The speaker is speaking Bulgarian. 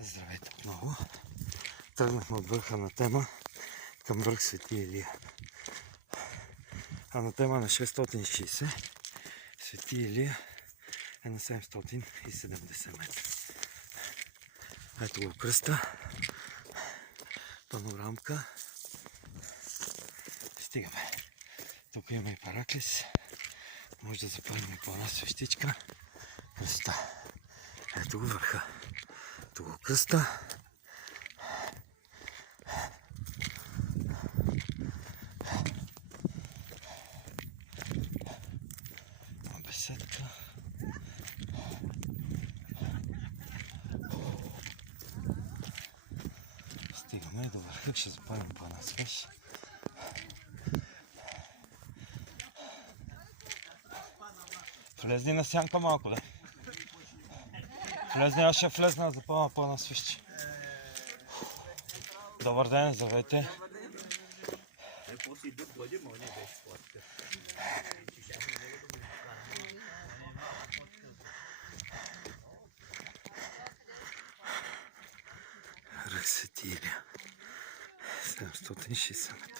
Здравейте отново. Тръгнахме от върха на Тема към връх Свети Илия. А на Тема на 660, Свети Илия е на 770 метра. Ето го кръста, панорамка. Стигаме. Тук има и Параклис. Може да запалим и по една свещичка. Кръста. Ето го върха. Ето го кръста. Беседка. Стигаме до върха, ще запалим по една свещ. Влезни на сянка малко, да. Влезни, аз ще влезна, запална по една свещ. Добър ден, здравейте. Връх Свети Илия. 760 метра.